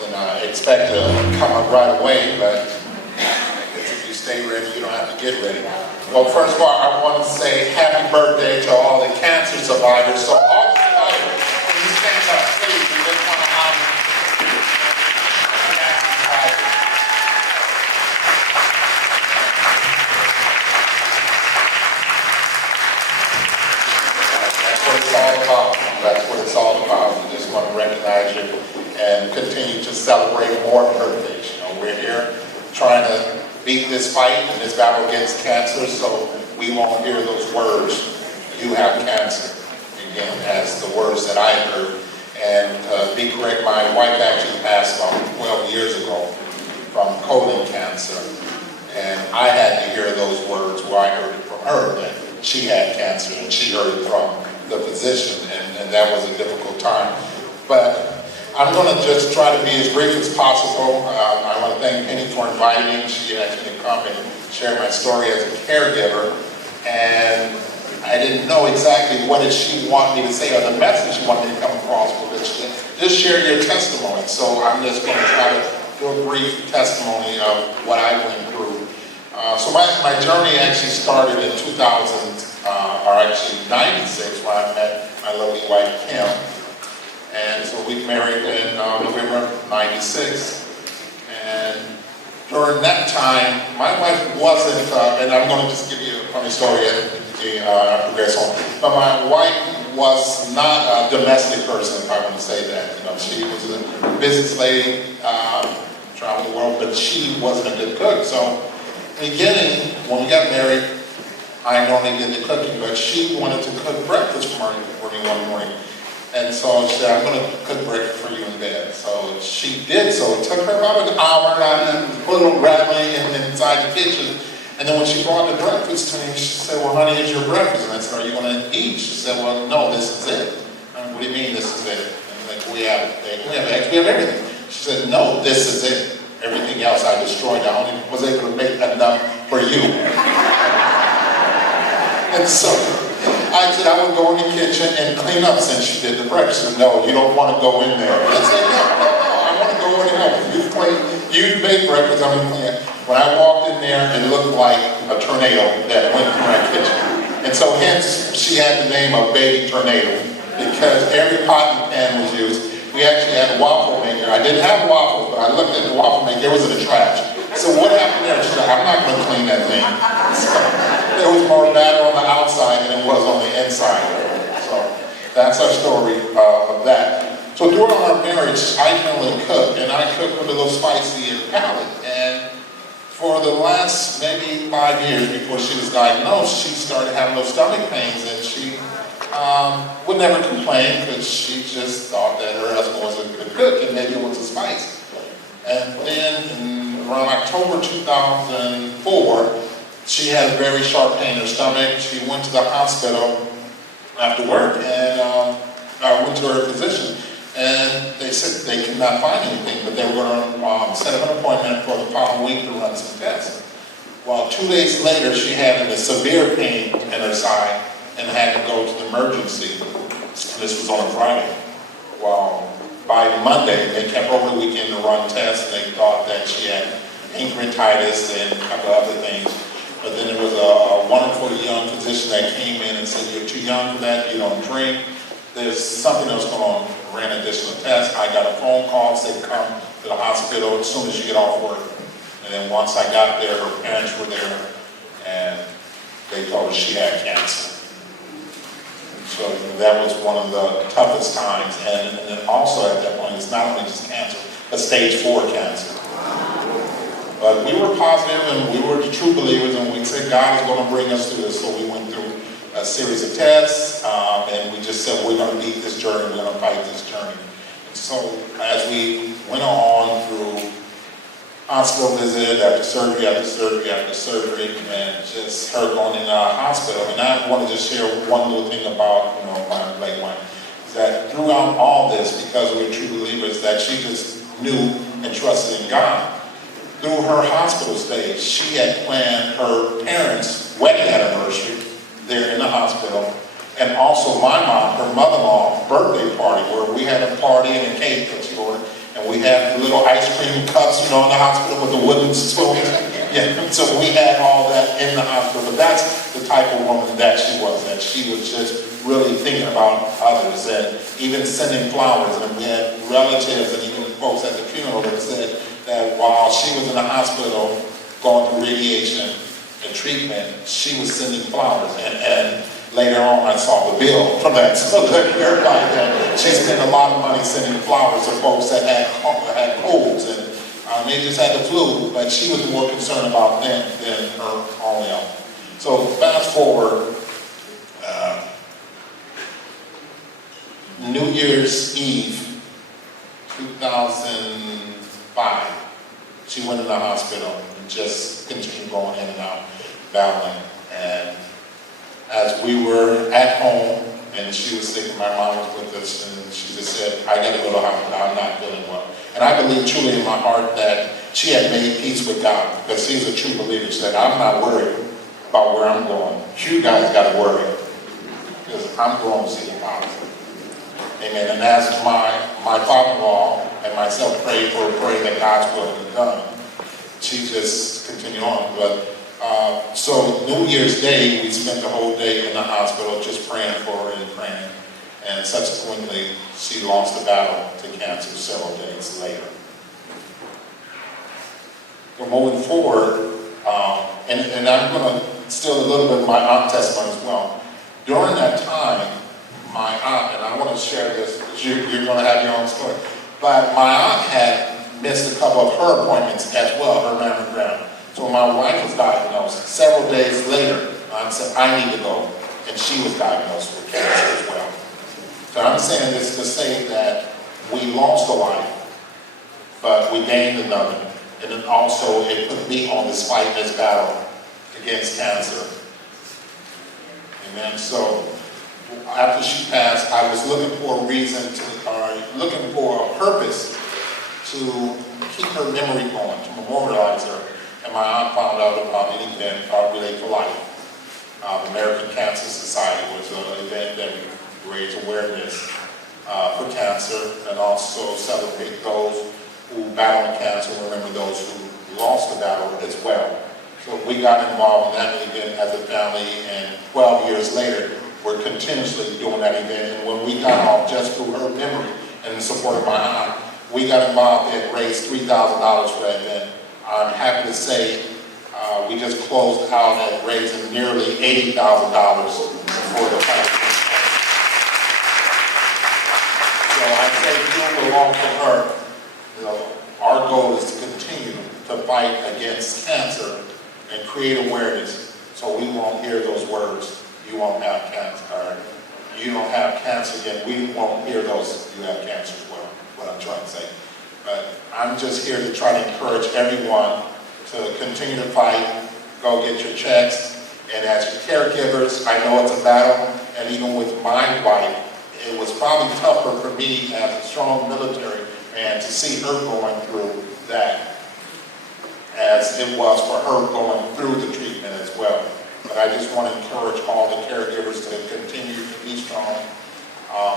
wasn't expect to come up right away, but if you stay ready, you don't have to get ready. Well, first of all, I want to say happy birthday to all the cancer survivors. So all the survivors, can you stand up, please? We just want to honor the cancer survivors. That's what it's all about. That's what it's all about. We just want to recognize you and continue to celebrate more birthdays. You know, we're here trying to beat this fight and this battle against cancer, so we won't hear those words, "You have cancer," again, as the words that I heard. And to be correct, my wife actually passed about 12 years ago from colon cancer, and I had to hear those words where I heard it from her that she had cancer, and she heard it from the physician, and that was a difficult time. But I'm going to just try to be as brief as possible. I want to thank Penny for inviting me. She asked me to come and share my story as a caregiver, and I didn't know exactly what did she want me to say or the message she wanted me to come across, but she said, just share your testimony. So I'm just going to try to do a brief testimony of what I went through. So my journey actually started in 96, when I met my lovely wife, Kim. And so we married in November 96. And during that time, my wife wasn't, and I'm going to just give you a funny story as I progress on, but my wife was not a domestic person, if I want to say that. You know, she was a business lady, traveling the world, but she wasn't a good cook. So in the beginning, when we got married, I normally did the cooking, but she wanted to cook breakfast for me one morning. And so she said, I'm going to cook breakfast for you in bed. So she did so. It took her about an hour, and put a little rattling inside the kitchen. And then when she brought the breakfast to me, she said, well, honey, here's your breakfast. And I said, are you going to eat? She said, well, no, this is it. I mean, what do you mean this is it? And I'm like, we have eggs, we have everything. She said, no, this is it. Everything else I destroyed. I only was able to make enough for you. And so I said I would go in the kitchen and clean up since she did the breakfast. She said, no, you don't want to go in there. And I said, no, I want to go in and help you. You make breakfast, I'm going to clean it. When I walked in there, it looked like a tornado that went through my kitchen. And so hence, she had the name of Baby Tornado, because every pot and pan was used. We actually had a waffle maker. I didn't have waffles, but I looked at the waffle maker, it was in the trash. So what happened there? She said, I'm not going to clean that thing. So there was more batter on the outside than it was on the inside. So that's our story of that. So during our marriage, I can only cook, and I cook with a little spicy palate. And for the last maybe 5 years before she was diagnosed, she started having those stomach pains, and she would never complain because she just thought that her husband was a good cook and maybe it was a spice. And then around October 2004, she had a very sharp pain in her stomach. She went to the hospital after work, and I went to her physician, and they said they could not find anything, but they were going to set up an appointment for the following week to run some tests. Well, 2 days later, she had a severe pain in her side and had to go to the emergency. This was on a Friday. Well, by Monday, they kept over the weekend to run tests, and they thought that she had pancreatitis and a couple of other things. But then there was a wonderful young physician that came in and said, you're too young for that, you don't drink. There's something else going on. Ran additional tests. I got a phone call, said come to the hospital as soon as you get off work. And then once I got there, her parents were there, and they told her she had cancer. So that was one of the toughest times. And then also at that point, it's not only just cancer, but stage 4 cancer. But we were positive, and we were the true believers, and we said God is going to bring us through this. So we went through a series of tests, and we just said we're going to beat this journey, we're going to fight this journey. And so as we went on through hospital visit after surgery after surgery after surgery, and just her going in the hospital. And I want to just share one little thing about, my late wife, is that throughout all this, because we're true believers, that she just knew and trusted in God. Through her hospital stage, she had planned her parents' wedding anniversary there in the hospital, and also my mom, her mother-in-law, birthday party, where we had a party and a cake that she ordered, and we We had the little ice cream cups, in the hospital with the wooden spoons. Yeah, so we had all that in the hospital. But that's the type of woman that she was, that she was just really thinking about others, and even sending flowers. And we had relatives and even folks at the funeral that said that while she was in the hospital going through radiation and treatment, she was sending flowers. And later on, I saw the bill from that. So that everybody that she spent a lot of money sending flowers to folks that had colds, and they just had the flu, but she was more concerned about them than her own health. So fast forward, New Year's Eve, 2005, she went in the hospital and just continued going in and out, battling. And as we were at home, and she was sick, and my mom was with us, and she just said, I gotta go to the hospital, I'm not feeling well. And I believe truly in my heart that she had made peace with God, because she's a true believer. She said, I'm not worried about where I'm going. You guys gotta worry, because I'm going to see the Father. Amen. And as my father-in-law and myself prayed for a prayer that God's will be done, she just continued on. But so New Year's Day, we spent the whole day in the hospital just praying for her and praying. And subsequently, she lost the battle to cancer several days later. We're moving forward, and I'm going to steal a little bit of my aunt testimony as well. During that time, my aunt, and I want to share this, because you're going to have your own story, but my aunt had missed a couple of her appointments as well, her mammogram. So when my wife was diagnosed, several days later, I said, I need to go. And she was diagnosed with cancer as well. So I'm saying this to say that we lost a life, but we gained another. And then also it put me on this fight, this battle against cancer. Amen. So after she passed, I was looking for a reason looking for a purpose to keep her memory going, to memorialize her. And my aunt found out about an event called Relate for Life. The American Cancer Society was an event that we raised awareness for cancer, and also celebrate those who battle cancer, remember those who lost the battle as well. So we got involved in that event as a family, and 12 years later, we're continuously doing that event. And when we got off, just through her memory and the support of my aunt, we got involved and raised $3,000 for that event. I'm happy to say we just closed out at raising nearly $80,000 for the fight. So I say, you belong to her. Our goal is to continue to fight against cancer and create awareness, so we won't hear those words, you won't have cancer, or you don't have cancer yet. We won't hear those, you have cancer as well, what I'm trying to say. But I'm just here to try to encourage everyone to continue to fight, go get your checks, and as your caregivers, I know it's a battle, and even with my wife, it was probably tougher for me as a strong military man to see her going through that, as it was for her going through the treatment as well. But I just want to encourage all the caregivers to continue to be strong.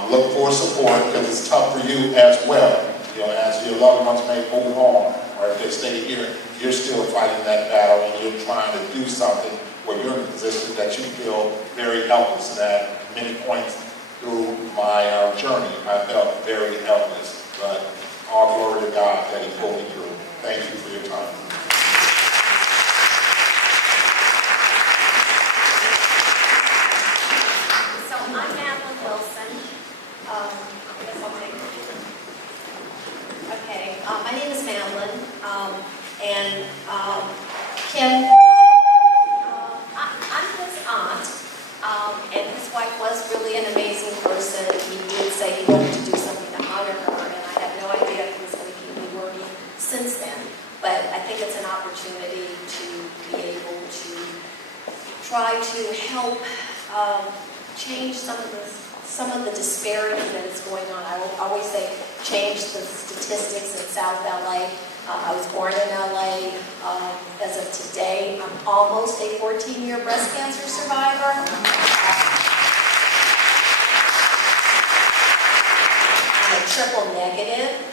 Look for support, because it's tough for you as well. As your loved ones may move on, or if they stay here, you're still fighting that battle, and you're trying to do something where you're in a position that you feel very helpless. And at many points through my journey, I felt very helpless. But all glory to God that He pulled me through. Thank you for your time. So I'm Madeline Wilson. I guess I'll take it. Okay, my name is Madeline, and Kim, I'm his aunt, and his wife was really an amazing person. He did say he wanted to do something to honor her, and I had no idea if he was going to keep me working since then. But I think it's an opportunity to be able to try to help change some of the disparity that is going on. I will always say change the statistics in South LA. I was born in LA. As of today, I'm almost a 14-year breast cancer survivor. I'm a triple negative.